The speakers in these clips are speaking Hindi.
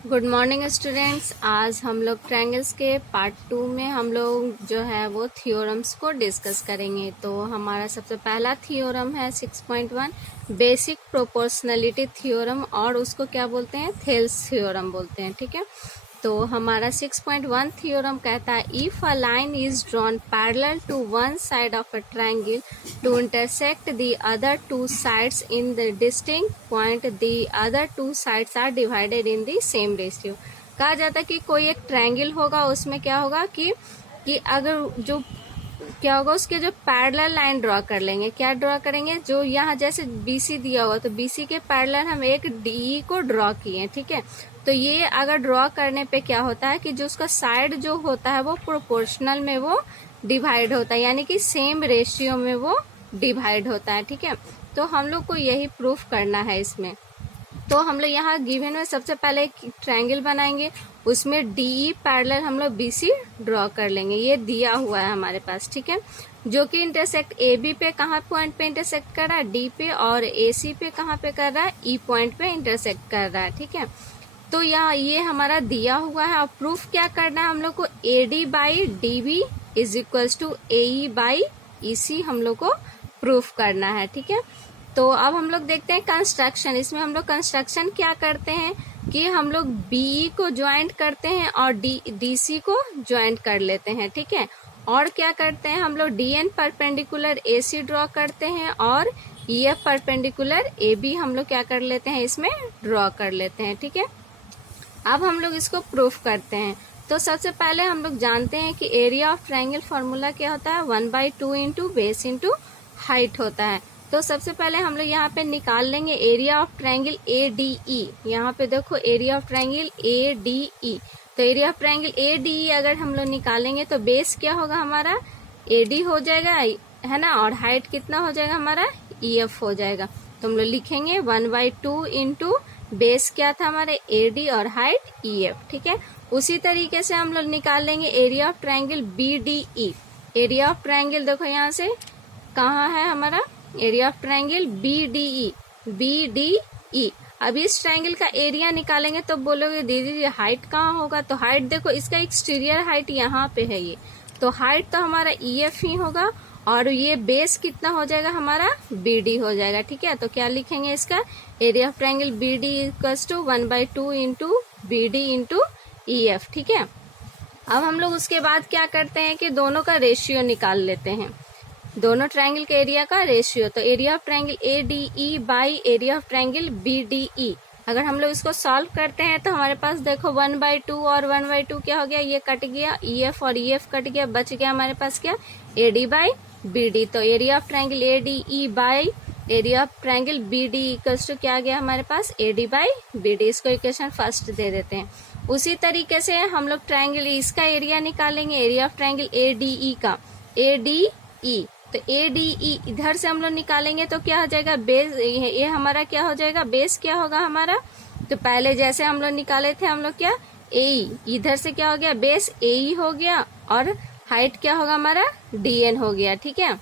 Good morning students. आज हम लोग ट्रायंगल्स के पार्ट 2 में हम लोग जो है वो थ्योरम्स को डिस्कस करेंगे। तो हमारा सबसे पहला थ्योरम है 6.1 बेसिक प्रोपोर्शनलिटी थ्योरम, और उसको क्या बोलते हैं, थेल्स थ्योरम बोलते हैं। ठीक है, तो हमारा 6.1 थ्योरम कहता है if a line is drawn parallel to one side of a triangle to intersect the other two sides in the distinct point the other two sides are divided in the same ratio. कहा जाता है कि कोई एक ट्रायंगल होगा, उसमें क्या होगा कि अगर जो क्या होगा, उसके जो पैरेलल लाइन ड्रॉ कर लेंगे। क्या ड्रॉ करेंगे, जो यहाँ जैसे बीसी दिया हुआ तो बीसी के पैरेलल हम एक डी को ड्रॉ किए। ठीक है, तो ये अगर ड्रॉ करने पे क्या होता है कि जो उसका साइड जो होता है वो प्रोपोर्शनल में वो डिवाइड होता है, यानी कि सेम रेशियो में वो डिवाइड होता है। ठीक है, तो हम लोग को यही प्रूफ करना है इसमें। तो हम लोग यहाँ गिवन में सबसे पहले एक ट्रायंगल बनाएंगे, उसमें डीई पैरेलल हम लोग बीसी ड्रॉ कर लेंगे। ये दिया हुआ है हमारे पास। ठीक है, जो कि इंटरसेक्ट ए बी पे कहाँ पॉइंट पे इंटरसेक्ट कर रहा है, डी पे, और ए सी पे कहाँ पे कर रहा है, ई पॉइंट पे इंटरसेक्ट कर रहा है। ठीक है, तो यहाँ ये हमारा दिया हुआ है। और प्रूफ क्या करना है हम लोग को, A D by D B is equals to A E by E C हम लोग को प्रूफ करना है। ठीक है, तो अब हम लोग देखते हैं कंस्ट्रक्शन। इसमें हम लोग कंस्ट्रक्शन क्या करते हैं कि हम लोग बीई को ज्वाइंट करते हैं और डीसी को ज्वाइंट कर लेते हैं। ठीक है, और क्या करते हैं हम लोग डीएन परपेंडिकुलर एसी ड्रॉ करते हैं, और ईएफ परपेंडिकुलर एबी हम लोग क्या कर लेते हैं, इसमें ड्रॉ कर लेते हैं। ठीक है, अब हम लोग इसको प्रूफ करते हैं। तो सबसे पहले हम लोग जानते हैं कि एरिया ऑफ ट्रायंगल फॉर्मूला क्या होता है, 1/2 इंटू बेस इंटू हाइट होता है। तो सबसे पहले हम लोग यहाँ पे निकाल लेंगे area of triangle A D E. यहाँ पे देखो area of triangle A D E, तो area of triangle A D E अगर हम लोग निकालेंगे तो बेस क्या होगा हमारा, ए डी हो जाएगा, है ना, और हाइट कितना हो जाएगा हमारा, ई एफ हो जाएगा। तो हम लोग लिखेंगे 1/2 इंटू बेस क्या था हमारे, ए डी, और हाइट ई एफ। ठीक है, उसी तरीके से हम लोग निकाल लेंगे area of triangle B D E. Area of triangle देखो यहाँ से कहाँ है हमारा, area of triangle B D E, B D E. अब इस ट्रायंगल का एरिया निकालेंगे तो बोलोगे दीदी ये हाइट कहाँ होगा, तो हाइट देखो इसका एक्सटीरियर हाइट यहाँ पे है ये, तो हाइट तो हमारा ई एफ ही होगा, और ये बेस कितना हो जाएगा हमारा, बी डी हो जाएगा। ठीक है, तो क्या लिखेंगे इसका, area of triangle B D equals to 1/2 into B D into E F. ठीक है, अब हम लोग उसके बाद क्या करते हैं कि दोनों का रेशियो निकाल लेते हैं, दोनों ट्रायंगल के एरिया का रेशियो। तो area of triangle A D E by area of triangle B D E, अगर हम लोग इसको सॉल्व करते हैं तो हमारे पास देखो 1/2 और 1/2 क्या हो गया, ये कट गया, ई एफ और ई एफ कट गया, बच गया हमारे पास क्या, A D by B D. तो area of triangle A D E by area of triangle B D equals to क्या आ गया हमारे पास, A D by B D. इसको इक्वेशन फर्स्ट दे देते हैं। उसी तरीके से हम लोग ट्रायंगल इसका एरिया निकालेंगे, area of triangle A D ई का, ए डी ई, तो ए डी ई इधर से हम लोग निकालेंगे तो क्या हो जाएगा, बेस, ये हमारा क्या हो जाएगा, बेस क्या होगा हमारा, तो पहले जैसे हम लोग निकाले थे हम लोग क्या, ए, इधर से क्या हो गया, बेस ए हो गया, और हाइट क्या होगा हमारा, डी एन हो गया। ठीक है,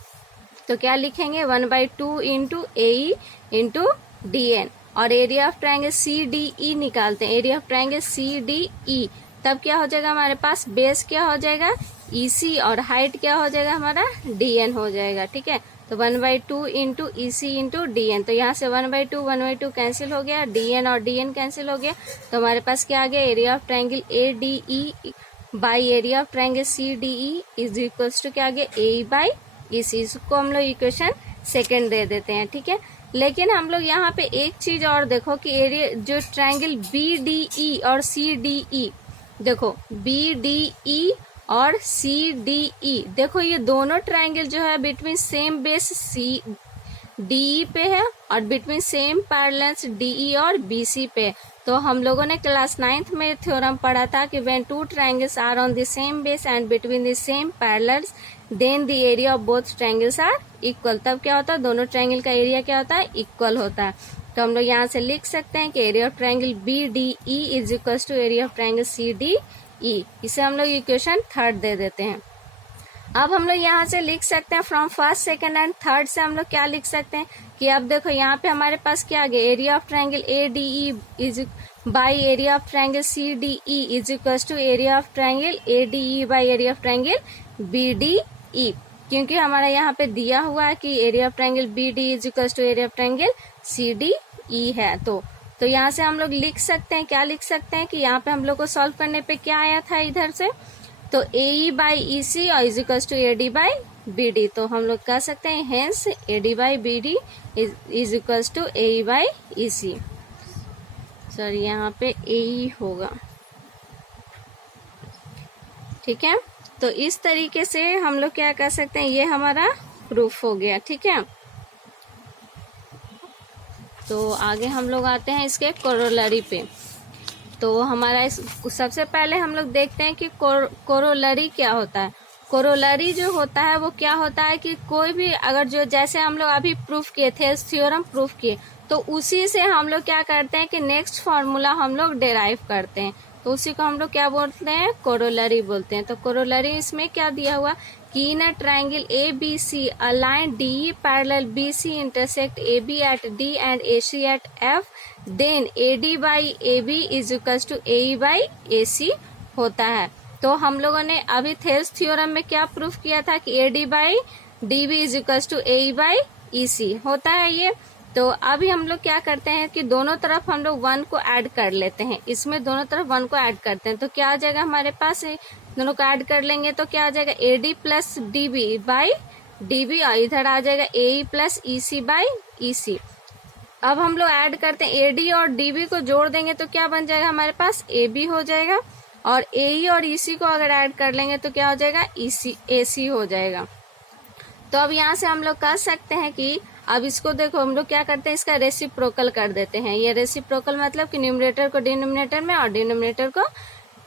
तो क्या लिखेंगे 1/2 into A into D N, और area of triangle C D E निकालते हैं, area of triangle C D E, तब क्या हो जाएगा हमारे पास, बेस क्या हो जाएगा, ई सी, और हाइट क्या हो जाएगा हमारा, डी एन हो जाएगा। ठीक है, तो 1/2 into E C into D N, तो यहाँ से 1/2 कैंसिल हो गया, डी एन और डी एन कैंसिल हो गया, तो हमारे पास क्या आ गया, area of triangle A D E by area of triangle C D E is equals to क्या आ गया, ए बाई ई सी। इसको हम लोग इक्वेशन सेकेंड दे देते हैं। ठीक है, लेकिन हम लोग यहाँ पे एक चीज और देखो कि एरिया जो ट्रायंगल बी डी ई और सी डी ई, देखो बी डी ई और सी डी ई, देखो ये दोनों ट्रायंगल जो है between same base C D पे है और बिटवीन सेम पैरेलल्स डीई और बीसी पे। तो हम लोगों ने क्लास 9th में थ्योरम पढ़ा था कि when two triangles are on the same base and between the same parallels then the area of both triangles are equal. तब क्या होता है, दोनों ट्रायंगल का एरिया क्या होता है, इक्वल होता है। तो हम लोग यहाँ से लिख सकते हैं कि area of triangle B D E is equal to area of triangle C D E. इसे हम लोग इक्वेशन थर्ड दे देते हैं। अब हम लोग यहाँ से लिख सकते हैं from first second and third से हम लोग क्या लिख सकते हैं कि अब देखो यहाँ पे हमारे पास क्या आ गया, area of triangle A D E is by area of triangle C D E is equal to area of triangle A D E by area of triangle B D E, क्योंकि हमारा यहाँ पे दिया हुआ है कि area of triangle B D is equal to area of triangle C D E है। तो यहाँ से हम लोग लिख सकते हैं, क्या लिख सकते हैं कि यहाँ पे हम लोग को सॉल्व करने पे क्या आया था इधर से, तो ए ई बाई ई सी और is equal to A D by B D. तो हम लोग कह सकते हैं hence A D by B D is equal to A E by E C. Sorry, यहाँ पे ए ई होगा, ठीक है। तो इस तरीके से हम लोग क्या कर सकते हैं, ये हमारा प्रूफ हो गया, ठीक है। तो आगे हम लोग आते हैं इसके कोरोलरी पे। तो हमारा सबसे पहले हम लोग देखते हैं कि कोरोलरी क्या होता है। कोरोलरी जो होता है वो क्या होता है कि कोई भी अगर जो जैसे हम लोग अभी प्रूफ किए थे, थ्योरम प्रूफ किए, तो उसी से हम लोग क्या करते हैं कि नेक्स्ट फॉर्मूला हम लोग डेराइव करते हैं, तो उसी को हम लोग क्या बोलते हैं, कोरोलरी बोलते हैं। तो कोरोलरी इसमें क्या दिया हुआ कि in a triangle A B C a line D E parallel B C intersect A B at D and A C at F, then A D by A B is equal to A E by A C होता है। तो हम लोगों ने अभी थेल्स थ्योरम में क्या प्रूफ किया था कि A D by D B is equal to A E by E C होता है ये। तो अभी हम लोग क्या करते हैं कि दोनों तरफ हम लोग 1 को ऐड कर लेते हैं, इसमें दोनों तरफ 1 को ऐड करते हैं, तो क्या आ जाएगा हमारे पास, दोनों को ऐड कर लेंगे तो क्या आ जाएगा A D plus D B by D B, और इधर आ जाएगा ए E plus E C by E सी। अब हम लोग ऐड करते हैं ए डी और डी बी को जोड़ देंगे तो क्या बन जाएगा हमारे पास, ए बी हो जाएगा, और ए ई और ई सी को अगर ऐड कर लेंगे तो क्या हो जाएगा, ई सी ए सी हो जाएगा। तो अब यहाँ से हम लोग कह सकते हैं कि अब इसको देखो हम लोग क्या करते हैं, इसका रेसिप्रोकल कर देते हैं। ये रेसिप्रोकल मतलब कि न्यूमरेटर को डिनोमिनेटर में और डिनोमिनेटर को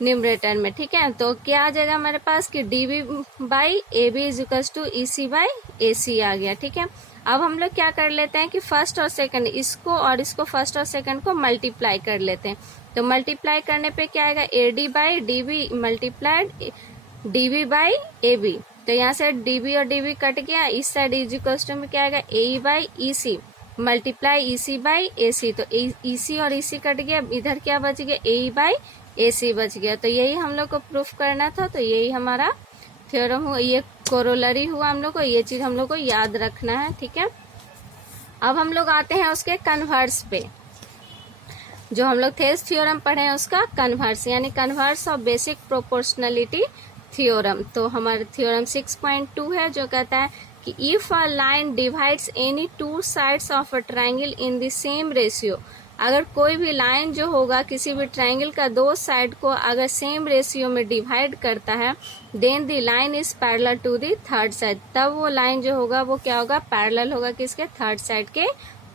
न्यूमरेटर में, ठीक है। तो क्या आ जाएगा हमारे पास कि D B by A B is equal to E C by A C आ गया, ठीक है। अब हम लोग क्या कर लेते हैं कि फर्स्ट और सेकंड, इसको और इसको फर्स्ट और सेकंड को मल्टीप्लाई कर लेते हैं। तो मल्टीप्लाई करने पे क्या आएगा, A D by D B multiplied D B by A B. तो यहाँ से डी बी और डी बी कट गया, इस साइड इज इक्वल टू में क्या आएगा, A E by E C multiply E C by A C. तो ई सी और ई सी कट गया, इधर क्या बच गया, ए ई बाई ए सी बच गया। तो यही हम लोग को प्रूफ करना था, तो यही हमारा थ्योरम हुआ, ये कोरोलरी हुआ हम लोग को, ये चीज हम लोग को याद रखना है, ठीक है। अब हम लोग आते हैं उसके कन्वर्स पे, जो हम लोग थेल्स थ्योरम पढ़े हैं उसका कन्वर्स, यानी converse of basic proportionality theorem. तो हमारा थ्योरम 6.2 है, जो कहता है कि if a line divides any two sides of a triangle in the same ratio, अगर कोई भी लाइन जो होगा किसी भी ट्रायंगल का दो साइड को अगर सेम रेशियो में डिवाइड करता है, then the line is parallel to the third side, तब वो लाइन जो होगा वो क्या होगा, पैरेलल होगा, किसके, थर्ड साइड के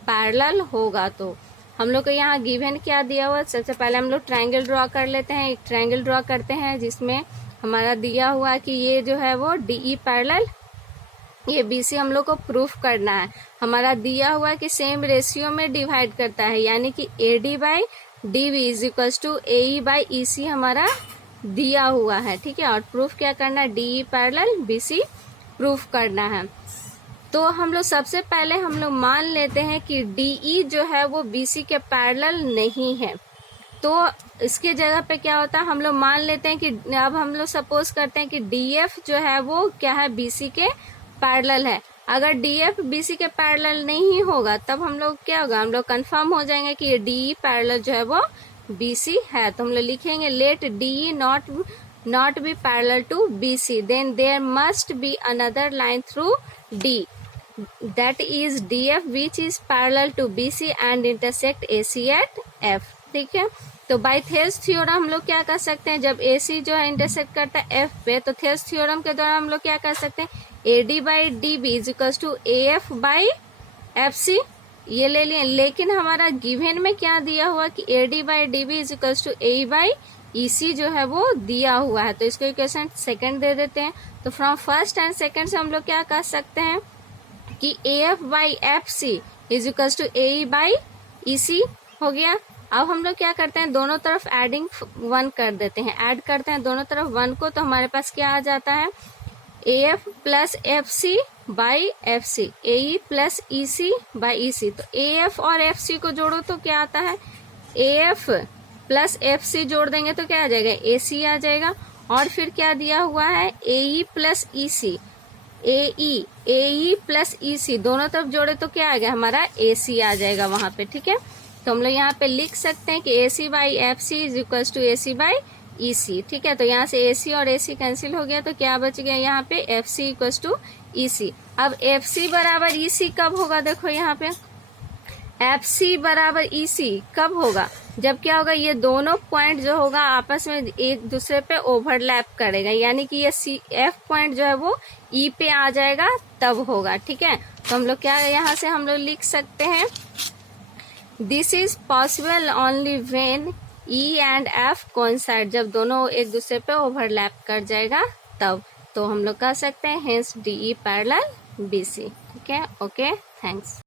पैरेलल होगा। तो हम लोग को यहाँ गिवन क्या दिया हुआ, सबसे पहले हम लोग ट्रायंगल ड्रॉ कर लेते हैं, एक ट्रायंगल ड्रॉ करते हैं जिसमें हमारा दिया हुआ है कि ये जो है वो डी ई पैरेलल, ये बी सी हम लोग को प्रूफ करना है। हमारा दिया हुआ है कि सेम रेशियो में डिवाइड करता है, यानी कि A D by D B is equal to A E by E C हमारा दिया हुआ है, ठीक है। और प्रूफ क्या करना है, D E parallel B C proof करना है। तो हम लोग सबसे पहले हम लोग मान लेते हैं कि डी ई जो है वो बी सी के पैरेलल नहीं है, तो इसके जगह पे क्या होता है, हम लोग मान लेते हैं कि अब हम लोग सपोज करते हैं कि डी एफ जो है वो क्या है, बी सी के पैरेलल है। अगर डी एफ बी सी के पैरेलल नहीं होगा तब हम लोग क्या होगा, हम लोग कंफर्म हो जाएंगे कि डी ई पैरेलल जो है वो बी सी है। तो हम लोग लिखेंगे let D E not be parallel to B C, then there must be another line through D that is DF which is parallel to BC and intersect AC at F, ठीक है। तो बाय थेल्स थ्योरम हम लोग क्या कर सकते हैं, जब AC जो है इंटरसेक्ट करता है F पे, तो थेल्स थ्योरम के द्वारा हम लोग क्या कर सकते हैं, AD by DB is equal to AF by FC, ये ले लिए। लेकिन हमारा गिवन में क्या दिया हुआ कि AD by DB is equal to AE by EC जो है वो दिया हुआ है, तो इसको इक्वेशन सेकंड दे देते हैं। तो फ्रॉम फर्स्ट एंड सेकंड से हम लोग क्या कर सकते हैं कि AF by FC is equal to AE by EC हो गया। अब हम लोग क्या करते हैं, दोनों तरफ एडिंग 1 कर देते हैं, ऐड करते हैं दोनों तरफ 1 को, तो हमारे पास क्या आ जाता है, AF plus FC by FC, AE plus EC by EC। तो AF और FC को जोड़ो तो क्या आता है, AF प्लस एफ सी जोड़ देंगे तो क्या आ जाएगा, ए सी आ जाएगा। और फिर क्या दिया हुआ है, ए ई प्लस ई सी, ए ई प्लस ई सी दोनों तरफ जोड़े तो क्या आ गया हमारा, ए सी आ जाएगा वहां पे। ठीक है, तो हम लोग यहाँ पे लिख सकते हैं कि A C by F C is equal to A C by E C. ठीक है, तो यहाँ से ए सी और ए सी कैंसिल हो गया तो क्या बच गया यहाँ पे, F C equal to E सी। अब एफ सी बराबर ई सी कब होगा, देखो यहाँ पे एफ सी बराबर ई सी कब होगा, जब क्या होगा, ये दोनों पॉइंट जो होगा आपस में एक दूसरे पे ओवरलैप करेगा, यानी कि ये सी एफ पॉइंट जो है वो ई पे आ जाएगा, तब होगा। ठीक है, तो हम लोग क्या यहाँ से हम लोग लिख सकते हैं, this is possible only when E and F coincide, जब दोनों एक दूसरे पे ओवरलैप कर जाएगा तब। तो हम लोग कह सकते हैं hence D E parallel B C. ठीक है, ओके, थैंक्स।